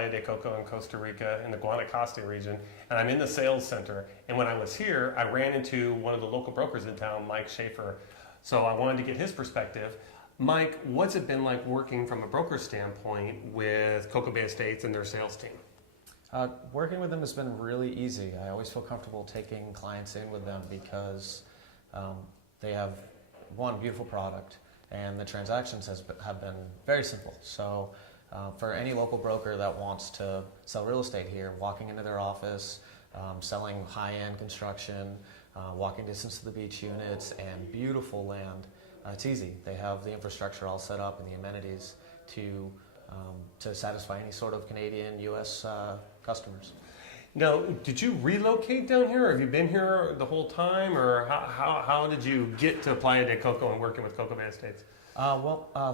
Playa de Coco in Costa Rica in the Guanacaste region, and I'm in the sales center. And when I was here, I ran into one of the local brokers in town, Mike Schaefer. So I wanted to get his perspective. Mike, what's it been like working from a broker standpoint with Coco Bay Estates and their sales team? Working with them has been really easy. I always feel comfortable taking clients in with them because they have one beautiful product, and the transactions have been very simple. So for any local broker that wants to sell real estate here, walking into their office, selling high-end construction, walking distance to the beach units, and beautiful land, it's easy. They have the infrastructure all set up and the amenities to satisfy any sort of Canadian, U.S. Customers. Now, did you relocate down here, or have you been here the whole time, or how did you get to Playa de Coco and working with Coco Bay Estates?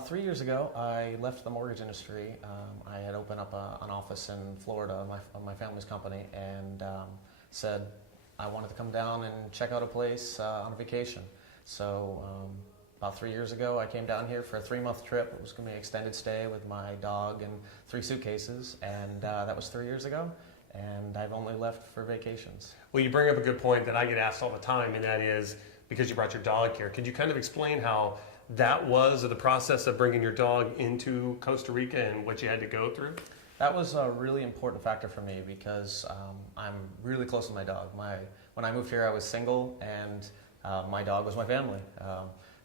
3 years ago, I left the mortgage industry. I had opened up an office in Florida, my family's company, and said I wanted to come down and check out a place on a vacation. So about 3 years ago, I came down here for a 3-month trip. It was going to be an extended stay with my dog and 3 suitcases, and that was 3 years ago, and I've only left for vacations. Well, you bring up a good point that I get asked all the time, and that is because you brought your dog here. Could you kind of explain how that was, or the process of bringing your dog into Costa Rica and what you had to go through? That was a really important factor for me because I'm really close to my dog. When I moved here, I was single, and my dog was my family.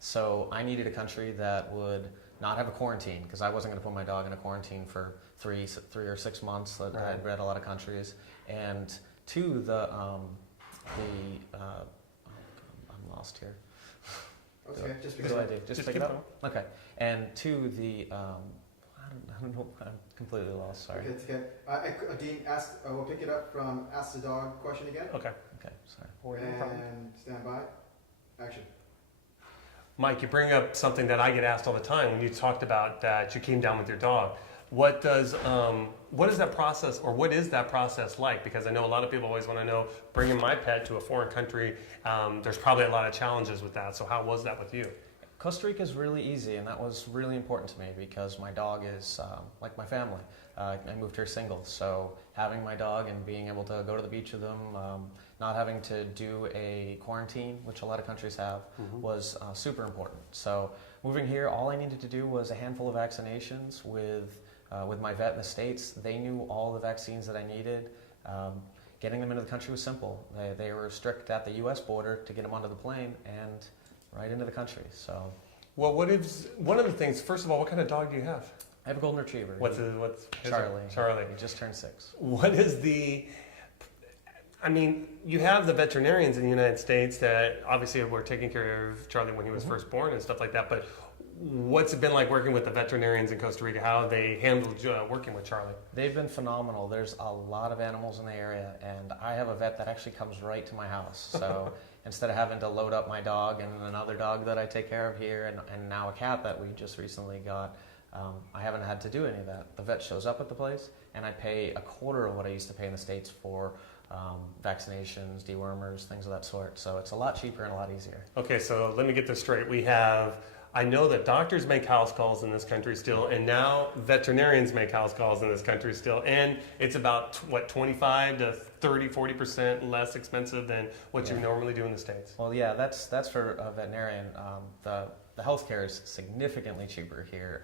So I needed a country that would not have a quarantine, because I wasn't going to put my dog in a quarantine for three or 6 months. Right. I had read a lot of countries. And two, I'm lost here. Okay, just what do I do? Just pick it up? Okay. And two, I don't know, I'm completely lost, sorry. Okay, Dean, we'll pick it up from ask the dog question again. Okay, sorry. And stand by. Action. Mike, you bring up something that I get asked all the time when you talked about that you came down with your dog. What is that process, or what is that process like? Because I know a lot of people always want to know, bringing my pet to a foreign country, there's probably a lot of challenges with that. So how was that with you? Costa Rica is really easy, and that was really important to me because my dog is like my family. I moved here single, so having my dog and being able to go to the beach with them, not having to do a quarantine, which a lot of countries have, was super important. So moving here, all I needed to do was a handful of vaccinations with my vet in the States. They knew all the vaccines that I needed. Getting them into the country was simple. They were strict at the U.S. border to get them onto the plane and right into the country. So, well, what is one of the things? First of all, what kind of dog do you have? I have a golden retriever. What's Charlie? Charlie. He just turned 6. What is the? I mean, you have the veterinarians in the United States that obviously were taking care of Charlie when he was first born and stuff like that. But what's it been like working with the veterinarians in Costa Rica? How have they handled working with Charlie? They've been phenomenal. There's a lot of animals in the area, and I have a vet that actually comes right to my house. So instead of having to load up my dog and another dog that I take care of here, and now a cat that we just recently got, I haven't had to do any of that. The vet shows up at the place, and I pay a quarter of what I used to pay in the States for vaccinations, dewormers, things of that sort. So it's a lot cheaper and a lot easier. Okay, so let me get this straight. I know that doctors make house calls in this country still, and now veterinarians make house calls in this country still, and it's about, 25 to 30, 40% less expensive than what you normally do in the States. Well, yeah, that's for a veterinarian. The healthcare is significantly cheaper here.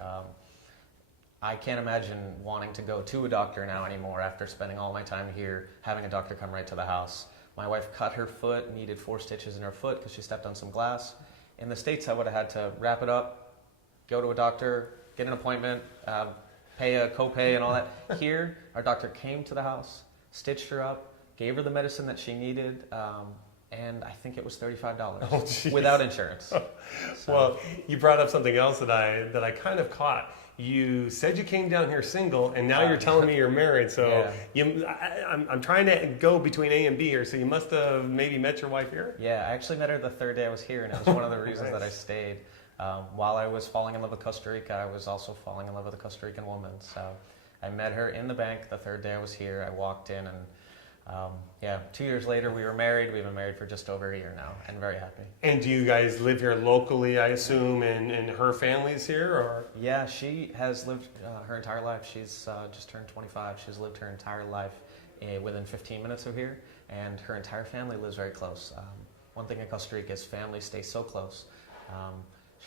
I can't imagine wanting to go to a doctor now anymore after spending all my time here, having a doctor come right to the house. My wife cut her foot, needed 4 stitches in her foot because she stepped on some glass. In the States, I would have had to wrap it up, go to a doctor, get an appointment, pay a copay and all that. Here, our doctor came to the house, stitched her up, gave her the medicine that she needed, and I think it was $35 without insurance. So. Well, you brought up something else that I kind of caught. You said you came down here single, and now you're telling me you're married. So I'm trying to go between A and B here. So you must have maybe met your wife here? Yeah, I actually met her the 3rd day I was here, and it was one of the reasons that I stayed. While I was falling in love with Costa Rica, I was also falling in love with a Costa Rican woman. So I met her in the bank the 3rd day I was here. I walked in, and Yeah, 2 years later we were married. We've been married for just over a year now, and very happy. And do you guys live here locally, I assume, and her family's here, or? Yeah, she has lived her entire life. She's just turned 25. She's lived her entire life within 15 minutes of here, and her entire family lives very close. One thing in Costa Rica is families stay so close.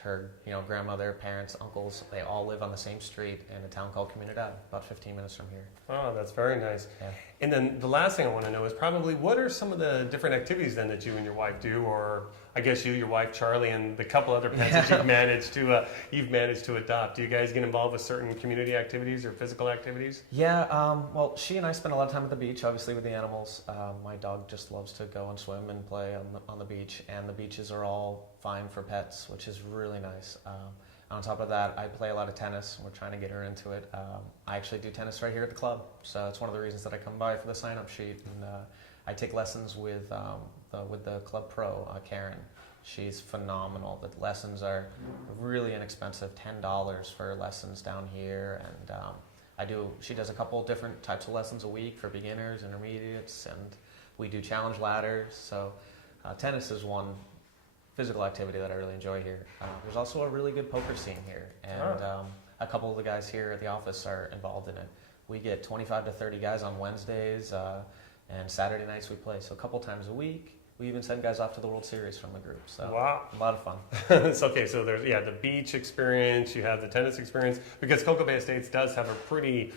Her, grandmother, parents, uncles, they all live on the same street in a town called Comunidad, about 15 minutes from here. Oh, that's very nice. Yeah. And then the last thing I want to know is probably what are some of the different activities then that you and your wife do, or I guess you, your wife Charlie, and the couple other pets that you've managed to adopt. Do you guys get involved with certain community activities or physical activities? Yeah, well, she and I spend a lot of time at the beach, obviously with the animals. My dog just loves to go and swim and play on the beach, and the beaches are all fine for pets, which is really nice. On top of that, I play a lot of tennis. We're trying to get her into it. I actually do tennis right here at the club, so it's one of the reasons that I come by for the sign-up sheet. And I take lessons with the club pro, Karen. She's phenomenal. The lessons are really inexpensive, $10 for lessons down here, and she does a couple different types of lessons a week for beginners, intermediates, and we do challenge ladders. So tennis is one physical activity that I really enjoy here. There's also a really good poker scene here, and a couple of the guys here at the office are involved in it. We get 25 to 30 guys on Wednesdays, and Saturday nights we play. So a couple times a week. We even send guys off to the World Series from the group. So wow, a lot of fun. It's okay. So there's the beach experience. You have the tennis experience because Coco Bay Estates does have a pretty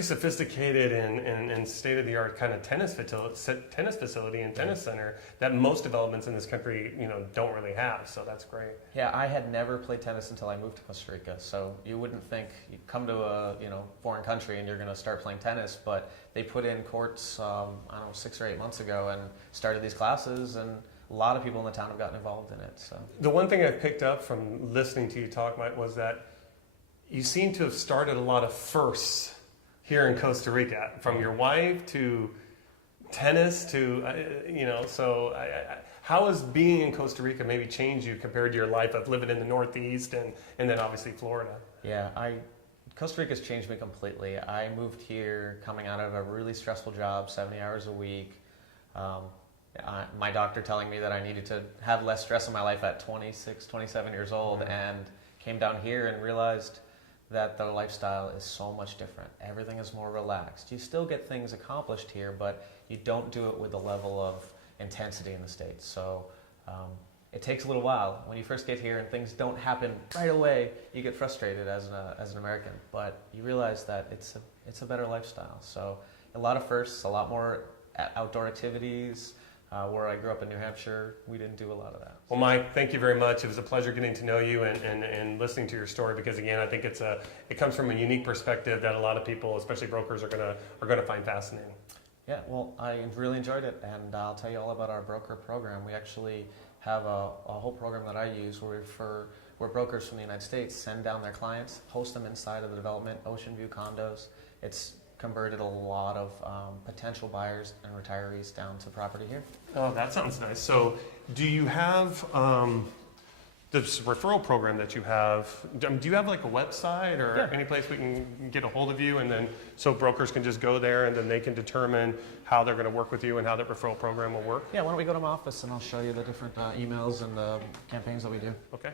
sophisticated and state-of-the-art kind of tennis facility and tennis center that most developments in this country, don't really have. So that's great. Yeah, I had never played tennis until I moved to Costa Rica. So you wouldn't think you'd come to a foreign country and you're going to start playing tennis, but they put in courts 6 or 8 months ago and started these classes, and a lot of people in the town have gotten involved in it. So the one thing I picked up from listening to you talk, Mike, was that you seem to have started a lot of firsts here in Costa Rica, from your wife to tennis to, how has being in Costa Rica maybe changed you compared to your life of living in the Northeast and then obviously Florida? Yeah, Costa Rica's changed me completely. I moved here coming out of a really stressful job, 70 hours a week. My doctor telling me that I needed to have less stress in my life at 26, 27 years old, and came down here and realized that the lifestyle is so much different. Everything is more relaxed. You still get things accomplished here, but you don't do it with the level of intensity in the States. So it takes a little while. When you first get here and things don't happen right away, you get frustrated as an American. But you realize that it's a better lifestyle. So a lot of firsts, a lot more outdoor activities. Where I grew up in New Hampshire, we didn't do a lot of that. Well, Mike, thank you very much. It was a pleasure getting to know you and listening to your story, because again, I think it comes from a unique perspective that a lot of people, especially brokers, are gonna find fascinating. Yeah, well, I really enjoyed it, and I'll tell you all about our broker program. We actually have a whole program that I use where brokers from the United States send down their clients, host them inside of the development, Ocean View condos. It's converted a lot of potential buyers and retirees down to property here. Oh, that sounds nice. So do you have this referral program that you have? Do you have like a website or any place we can get a hold of you, and then so brokers can just go there and then they can determine how they're going to work with you and how that referral program will work? Yeah, why don't we go to my office and I'll show you the different emails and the campaigns that we do. Okay.